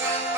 Jackson.